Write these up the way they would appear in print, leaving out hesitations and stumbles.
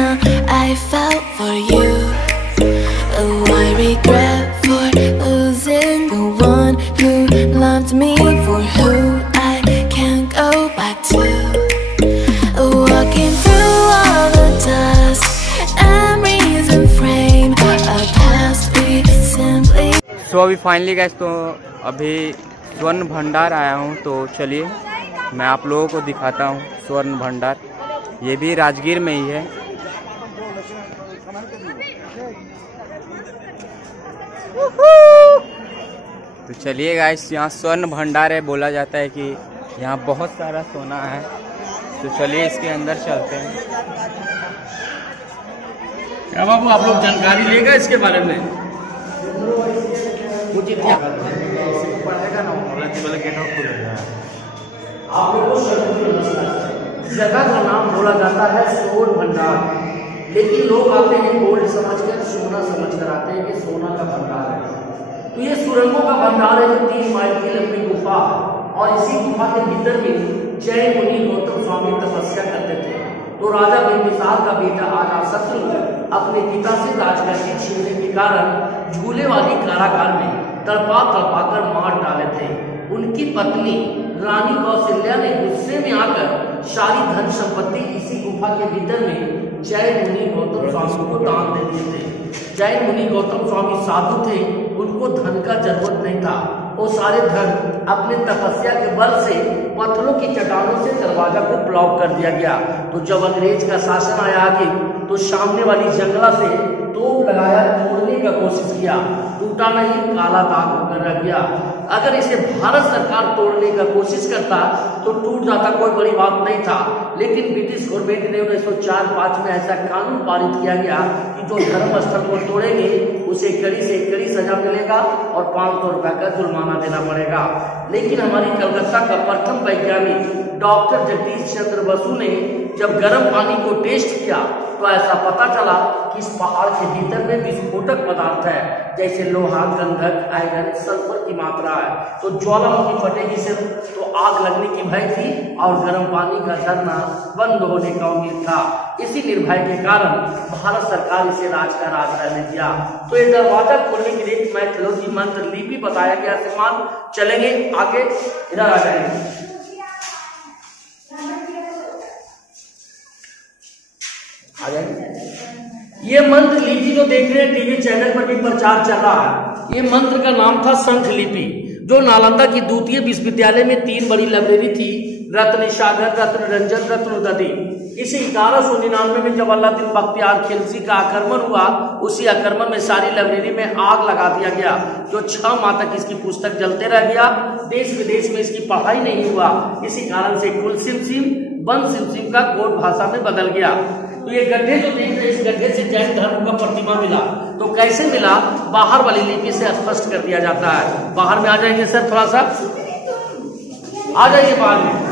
now I felt for you. Oh, I regret for losing the one who loved me, for who I can't go back to. Walking through all the dust and reason frame a past we simply. So अभी finally guys तो अभी स्वर्ण भंडार आया हूँ, तो चलिए मैं आप लोगों को दिखाता हूँ स्वर्ण भंडार। ये भी राजगीर में ही है। तो चलिए गाइस, यहाँ स्वर्ण भंडार है, बोला जाता है कि यहाँ बहुत सारा सोना है। तो चलिए इसके अंदर चलते हैं। क्या बाबू आप लोग जानकारी लेगा इसके बारे में? मुझे क्या पढ़ेगा ना, आप लोगों को जगह का नाम बोला जाता है स्वर्ण भंडार, लेकिन लोग आते हैं गोल्ड समझकर, सोना समझकर आते हैं कि सोना का भंडार है। तो ये सुरंगों का भंडार है जो 3 माइल की लंबी गुफा, और इसी गुफा के भीतर में जैन मुनि गौतम स्वामी तपस्या करते थे। तो राजा बिंबिसार का बेटा अजातशत्रु अपने पिता से राजगद्दी छीनने के कारण झूले वाली कारागार में तड़पा कर मार डाले थे। उनकी पत्नी रानी कौशल्या ने गुस्से में आकर सारी धन संपत्ति इसी गुफा के भीतर में जैन मुनि गौतम स्वामी को दान दे दिए थे। जैन मुनि गौतम स्वामी साधु थे, उनको धन का जरूरत नहीं था। वो सारे धन अपने तपस्या के बल से पत्थरों की चट्टानों से दरवाजा को ब्लॉक कर दिया गया। तो जब अंग्रेज का शासन आया आगे, तो सामने वाली जंगला से तोप लगाया, तोड़ने का कोशिश किया, टूटा नहीं, काला दाग होकर रह गया। अगर इसे भारत सरकार तोड़ने का कोशिश करता तो टूट जाता, कोई बड़ी बात नहीं था। लेकिन ब्रिटिश गवर्नमेंट ने 1904-05 में ऐसा कानून पारित किया गया कि जो धर्म स्थल को तोड़ेंगे उसे कड़ी से कड़ी सजा मिलेगा और 500 रुपए का जुर्माना देना पड़ेगा। लेकिन हमारी कलकत्ता का प्रथम वैज्ञानिक डॉक्टर जगदीश चंद्र बसु ने जब गर्म पानी को टेस्ट किया तो ऐसा पता चला कि इस पहाड़ के भीतर में विस्फोटक पदार्थ है, जैसे लोहा, गंधक, आयरन, सल्फर की मात्रा है। तो ज्वालामुखी फटेगी से तो आग लगने की भय थी और गर्म पानी का झरना बंद होने का उम्मीद था। इसी निर्भय के कारण भारत सरकार इसे राज का राज रहने दिया। तो ये दरवाजा खोलने के लिए मैथोलॉजी मंत्र लिपि बताया गया। सम्मान चलेंगे आगे, इधर आ जाएंगे। ये मंत्र लिपि जो देख रहे हैं टीवी चैनल पर भी प्रचार चल रहा है, ये मंत्र का नाम था शंख लिपि, जो नालंदा की द्वितीय विश्वविद्यालय में 3 बड़ी लाइब्रेरी थी, रत्न सागर, रत्न रंजन, रत्न उदती। इसी 1199 में जब अल्लादीन बख्तियार खिलजी का आक्रमण हुआ, उसी आक्रमण में सारी लाइब्रेरी में आग लगा दिया गया, जो 6 माह तक इसकी पुस्तक जलते रह गया। देश विदेश में इसकी पढ़ाई नहीं हुआ। इसी कारण से कुल सिमसिम बंद सिमसिम का कोड भाषा में बदल गया। तो ये गड्ढे जो देख रहे हैं, इस गड्ढे से जैन धर्म का प्रतिमा मिला। तो कैसे मिला, बाहर वाली लिपि से स्पष्ट कर दिया जाता है। बाहर में आ जाएंगे सर, थोड़ा सा आ जाइए बाहर में।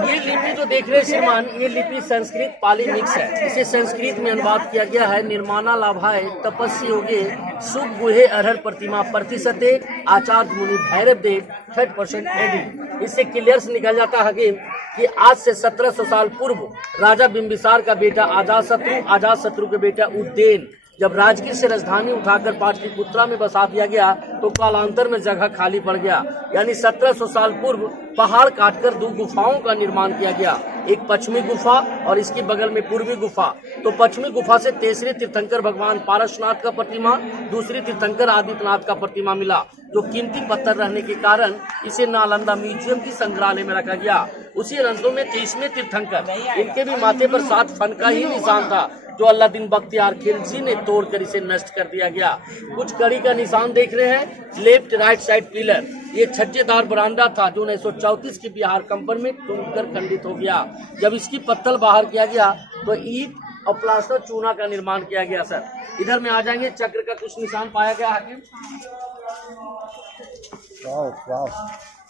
ये लिपि जो देख रहे हैं श्रीमान, ये लिपि संस्कृत पाली मिक्स है। इसे संस्कृत में अनुवाद किया गया है। निर्माणा लाभाए तपस्या योगे सुख गुहे अरहर प्रतिमा प्रतिशते आचार्य मुनि भैरव देव 3% एडी। इससे क्लियर से निकल जाता है कि आज से 1700 साल पूर्व राजा बिंबिसार का बेटा अजातशत्रु के बेटा उदयन जब राजगीर से राजधानी उठाकर पाटलिपुत्रा में बसा दिया गया, तो कालांतर में जगह खाली पड़ गया। यानी 1700 साल पूर्व पहाड़ काटकर 2 गुफाओं का निर्माण किया गया, एक पश्चिमी गुफा और इसके बगल में पूर्वी गुफा। तो पश्चिमी गुफा से तीसरे तीर्थंकर भगवान पारसनाथ का प्रतिमा, दूसरी तीर्थंकर आदित्यनाथ का प्रतिमा मिला, जो कीमती पत्थर रहने के कारण इसे नालंदा म्यूजियम की संग्रहालय में रखा गया। उसी रंजों में 23वें तीर्थंकर, इनके भी माथे पर 7 फन का ही निशान था, जो अल्लादीन बख्तियार खिलजी ने तोड़कर इसे नष्ट कर दिया गया। कुछ कड़ी का निशान देख रहे हैं, लेफ्ट राइट साइड पिलर, ये छज्जेदार बरामदा था जो 1934 के बिहार कंपन में टूटकर खंडित हो गया। जब इसकी पत्तल बाहर किया गया तो ईंट और प्लास्टर चूना का निर्माण किया गया। सर इधर में आ जाएंगे, चक्र का कुछ निशान पाया गया है।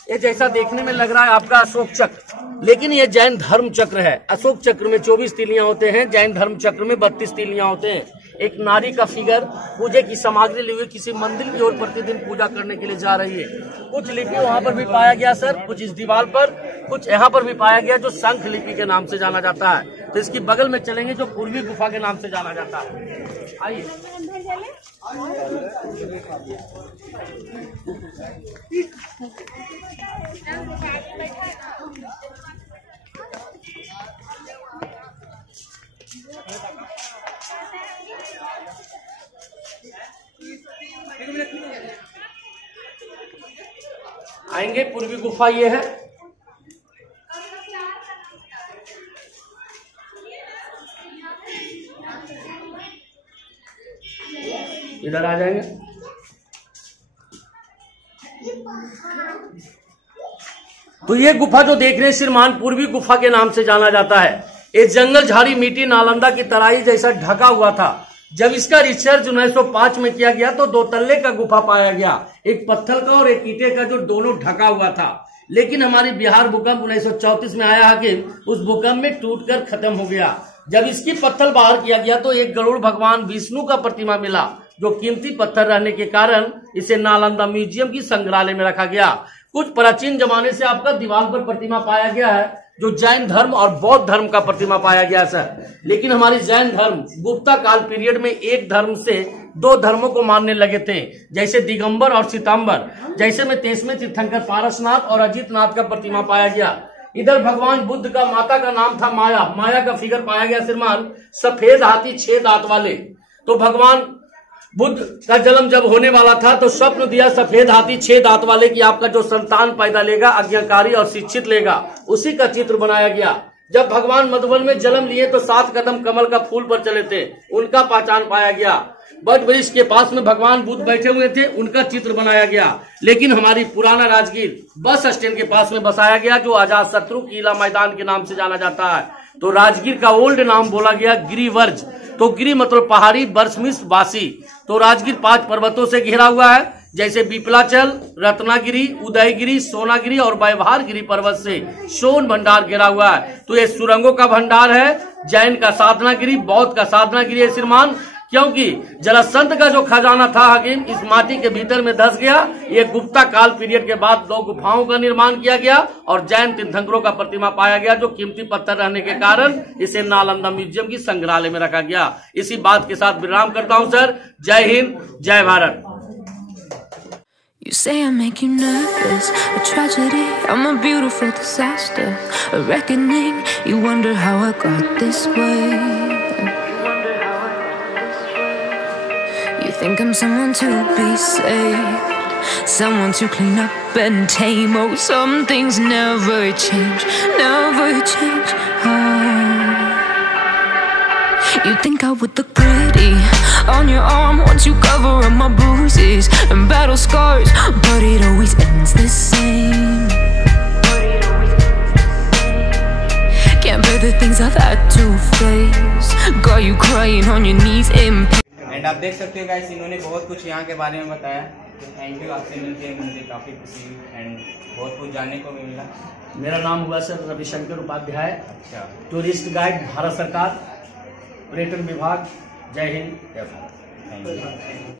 ये जैसा देखने में लग रहा है आपका अशोक चक्र, लेकिन ये जैन धर्म चक्र है। अशोक चक्र में 24 तीलियां होते हैं, जैन धर्म चक्र में 32 तीलियां होते हैं। एक नारी का फिगर पूजे की सामग्री ली हुई किसी मंदिर की ओर प्रतिदिन पूजा करने के लिए जा रही है। कुछ लिपि वहाँ पर भी पाया गया सर, कुछ इस दीवार पर, कुछ यहाँ पर भी पाया गया जो शंख लिपि के नाम से जाना जाता है। तो इसकी बगल में चलेंगे जो पूर्वी गुफा के नाम से जाना जाता है। आइए आएंगे, पूर्वी गुफा ये है। इधर आ जाएंगे। तो ये गुफा जो देख रहे हैं श्रीमान पूर्वी गुफा के नाम से जाना जाता है। ये जंगल झाड़ी मिट्टी नालंदा की तराई जैसा ढका हुआ था। जब इसका रिसर्च 1905 में किया गया तो 2 तल्ले का गुफा पाया गया, एक पत्थर का और एक ईंटे का, जो दोनों ढका हुआ था। लेकिन हमारी बिहार भूकंप 1934 में आया हाकिम, उस भूकंप में टूटकर खत्म हो गया। जब इसकी पत्थर बाहर किया गया तो एक गरुड़ भगवान विष्णु का प्रतिमा मिला, जो कीमती पत्थर रहने के कारण इसे नालंदा म्यूजियम की संग्रहालय में रखा गया। कुछ प्राचीन जमाने से आपका दीवार पर प्रतिमा पाया गया है, जो जैन धर्म और बौद्ध धर्म का प्रतिमा पाया गया सर। लेकिन हमारी जैन धर्म गुप्ता काल पीरियड में एक धर्म से 2 धर्मों को मानने लगे थे, जैसे दिगंबर और सितंबर। जैसे में 23वें तीर्थंकर पारसनाथ और अजित नाथ का प्रतिमा पाया गया। इधर भगवान बुद्ध का माता का नाम था माया, माया का फिगर पाया गया श्रीमान, सफेद हाथी 6 दांत वाले। तो भगवान बुद्ध का जन्म जब होने वाला था तो स्वप्न दिया सफेद हाथी 6 दांत वाले की आपका जो संतान पैदा लेगा आज्ञाकारी और शिक्षित लेगा, उसी का चित्र बनाया गया। जब भगवान मधुबन में जन्म लिए तो 7 कदम कमल का फूल पर चले थे, उनका पहचान पाया गया। बट वृक्ष के पास में भगवान बुद्ध बैठे हुए थे, उनका चित्र बनाया गया। लेकिन हमारी पुराना राजगीर बस स्टैंड के पास में बसाया गया, जो अजात शत्रु किला मैदान के नाम से जाना जाता है। तो राजगीर का ओल्ड नाम बोला गया गिरिवर्ज। तो गिरी मतलब पहाड़ी, वर्षमिश्र वासी। तो राजगीर 5 पर्वतों से घिरा हुआ है, जैसे बिपलाचल, रत्नागिरी, उदयगिरी, सोनागिरी और व्यवहारगिरी पर्वत से सोन भंडार घिरा हुआ है। तो ये सुरंगों का भंडार है। जैन का साधनागिरी, बौद्ध का साधनागिरी है श्रीमान, क्योंकि जरासंध का जो खजाना था हकीम इस माटी के भीतर में धस गया। ये गुप्ता काल पीरियड के बाद 2 गुफाओं का निर्माण किया गया और जैन तीर्थंकरों का प्रतिमा पाया गया, जो कीमती पत्थर रहने के कारण इसे नालंदा म्यूजियम की संग्रहालय में रखा गया। इसी बात के साथ विराम करता हूं सर। जय हिंद, जय Bharat. You say I make you nervous, a tragedy, I'm a beautiful disaster, a reckoning, you wonder how I got this way. You think I'm someone to be saved, someone to clean up and tame. Oh, some things never change, never change. You think I would look pretty on your arm once you cover up my bruises and battle scars, but it always ends the same. Can't bear the things I've had to face, got you crying on your knees in pain. And आप देख सकते हैं guys, इन्होंने बहुत कुछ यहाँ के बारे में बताया। तो थैंक यू, आपसे मिलके मुझे काफ़ी खुशी हुई एंड बहुत कुछ जानने को भी मिला। मेरा नाम हुआ सर रविशंकर उपाध्याय। अच्छा, टूरिस्ट गाइड, भारत सरकार, पर्यटन विभाग। जय हिंद, जय भारत। Thank you.